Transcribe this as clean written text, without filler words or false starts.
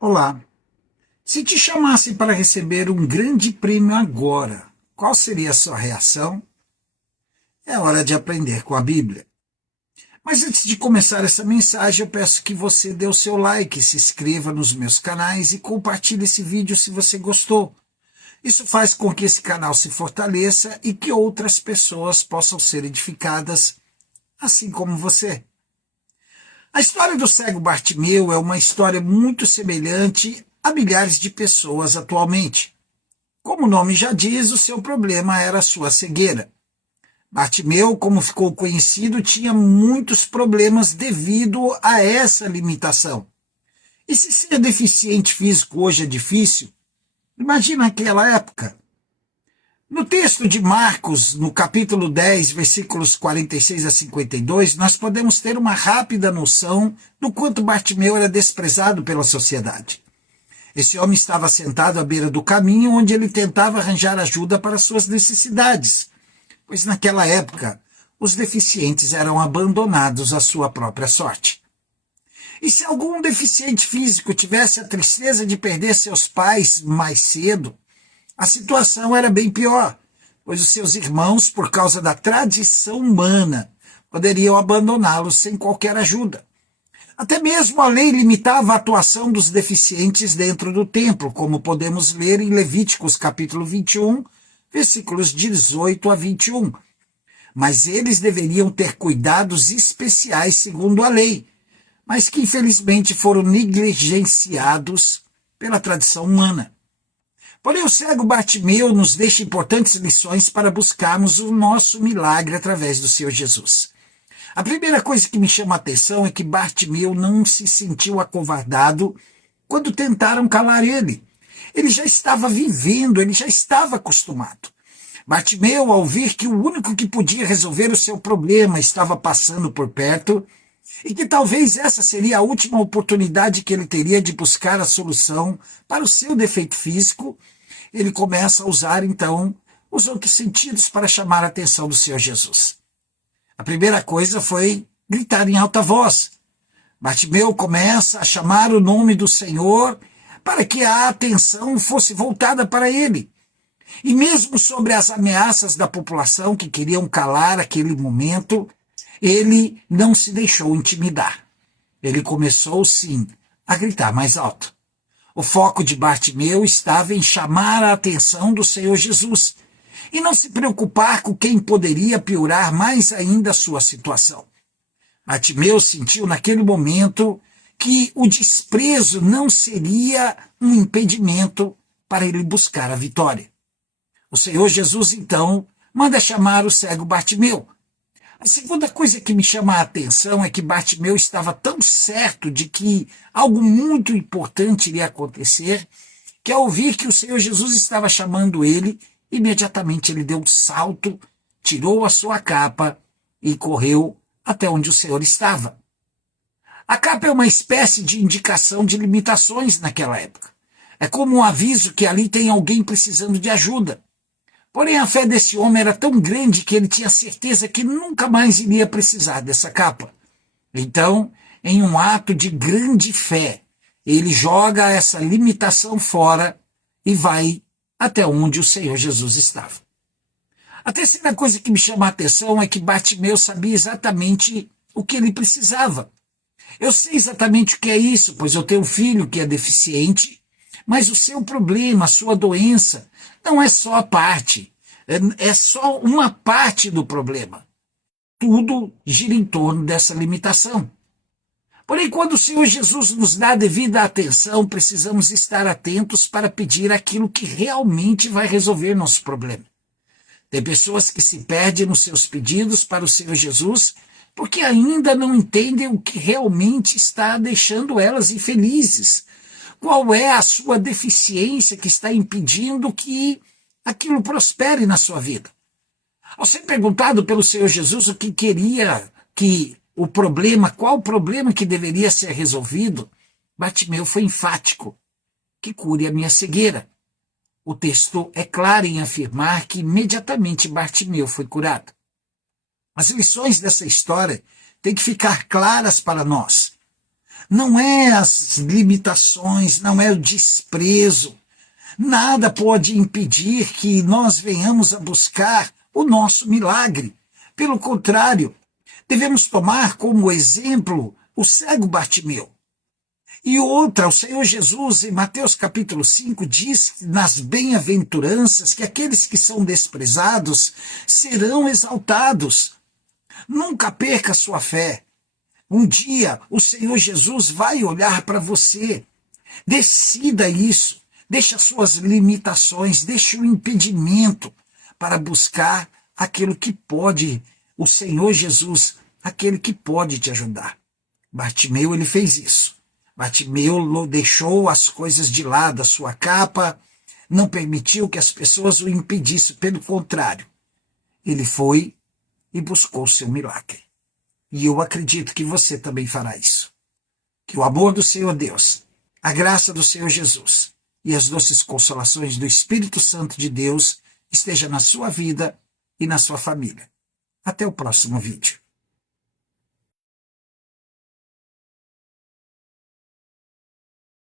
Olá, se te chamasse para receber um grande prêmio agora, qual seria a sua reação? É hora de aprender com a Bíblia. Mas antes de começar essa mensagem, eu peço que você dê o seu like, se inscreva nos meus canais e compartilhe esse vídeo se você gostou. Isso faz com que esse canal se fortaleça e que outras pessoas possam ser edificadas, assim como você. A história do cego Bartimeu é uma história muito semelhante a milhares de pessoas atualmente. Como o nome já diz, o seu problema era a sua cegueira. Bartimeu, como ficou conhecido, tinha muitos problemas devido a essa limitação. E se ser deficiente físico hoje é difícil, imagina aquela época. No texto de Marcos, no capítulo 10, versículos 46 a 52, nós podemos ter uma rápida noção do quanto Bartimeu era desprezado pela sociedade. Esse homem estava sentado à beira do caminho, onde ele tentava arranjar ajuda para suas necessidades, pois naquela época os deficientes eram abandonados à sua própria sorte. E se algum deficiente físico tivesse a tristeza de perder seus pais mais cedo, a situação era bem pior, pois os seus irmãos, por causa da tradição humana, poderiam abandoná-los sem qualquer ajuda. Até mesmo a lei limitava a atuação dos deficientes dentro do templo, como podemos ler em Levíticos capítulo 21, versículos 18 a 21. Mas eles deveriam ter cuidados especiais segundo a lei, mas que infelizmente foram negligenciados pela tradição humana. Porém, o cego Bartimeu nos deixa importantes lições para buscarmos o nosso milagre através do Senhor Jesus. A primeira coisa que me chama a atenção é que Bartimeu não se sentiu acovardado quando tentaram calar ele. Ele já estava vivendo, ele já estava acostumado. Bartimeu, ao ver que o único que podia resolver o seu problema estava passando por perto, e que talvez essa seria a última oportunidade que ele teria de buscar a solução para o seu defeito físico, ele começa a usar, então, os outros sentidos para chamar a atenção do Senhor Jesus. A primeira coisa foi gritar em alta voz. Bartimeu começa a chamar o nome do Senhor para que a atenção fosse voltada para ele. E mesmo sobre as ameaças da população que queriam calar aquele momento, ele não se deixou intimidar. Ele começou, sim, a gritar mais alto. O foco de Bartimeu estava em chamar a atenção do Senhor Jesus e não se preocupar com quem poderia piorar mais ainda a sua situação. Bartimeu sentiu naquele momento que o desprezo não seria um impedimento para ele buscar a vitória. O Senhor Jesus, então, manda chamar o cego Bartimeu. A segunda coisa que me chama a atenção é que Bartimeu estava tão certo de que algo muito importante iria acontecer, que ao ouvir que o Senhor Jesus estava chamando ele, imediatamente ele deu um salto, tirou a sua capa e correu até onde o Senhor estava. A capa é uma espécie de indicação de limitações naquela época. É como um aviso que ali tem alguém precisando de ajuda. Porém, a fé desse homem era tão grande que ele tinha certeza que nunca mais iria precisar dessa capa. Então, em um ato de grande fé, ele joga essa limitação fora e vai até onde o Senhor Jesus estava. A terceira coisa que me chama a atenção é que Bartimeu sabia exatamente o que ele precisava. Eu sei exatamente o que é isso, pois eu tenho um filho que é deficiente, mas o seu problema, a sua doença, não é só a parte, é só uma parte do problema. Tudo gira em torno dessa limitação. Porém, quando o Senhor Jesus nos dá a devida atenção, precisamos estar atentos para pedir aquilo que realmente vai resolver nosso problema. Tem pessoas que se perdem nos seus pedidos para o Senhor Jesus porque ainda não entendem o que realmente está deixando elas infelizes. Qual é a sua deficiência que está impedindo que aquilo prospere na sua vida? Ao ser perguntado pelo Senhor Jesus o que queria que o problema, qual o problema que deveria ser resolvido, Bartimeu foi enfático: que cure a minha cegueira. O texto é claro em afirmar que imediatamente Bartimeu foi curado. As lições dessa história têm que ficar claras para nós. não é as limitações, não é o desprezo. Nada pode impedir que nós venhamos a buscar o nosso milagre. Pelo contrário, devemos tomar como exemplo o cego Bartimeu. E outra, o Senhor Jesus, em Mateus capítulo 5, diz nas bem-aventuranças que aqueles que são desprezados serão exaltados. Nunca perca sua fé. Um dia o Senhor Jesus vai olhar para você. Decida isso. Deixe as suas limitações, deixe o impedimento para buscar aquilo que pode, o Senhor Jesus, aquele que pode te ajudar. Bartimeu, ele fez isso. Bartimeu deixou as coisas de lado, a sua capa, não permitiu que as pessoas o impedissem, pelo contrário. Ele foi e buscou o seu milagre. E eu acredito que você também fará isso. Que o amor do Senhor Deus, a graça do Senhor Jesus e as doces consolações do Espírito Santo de Deus esteja na sua vida e na sua família. Até o próximo vídeo.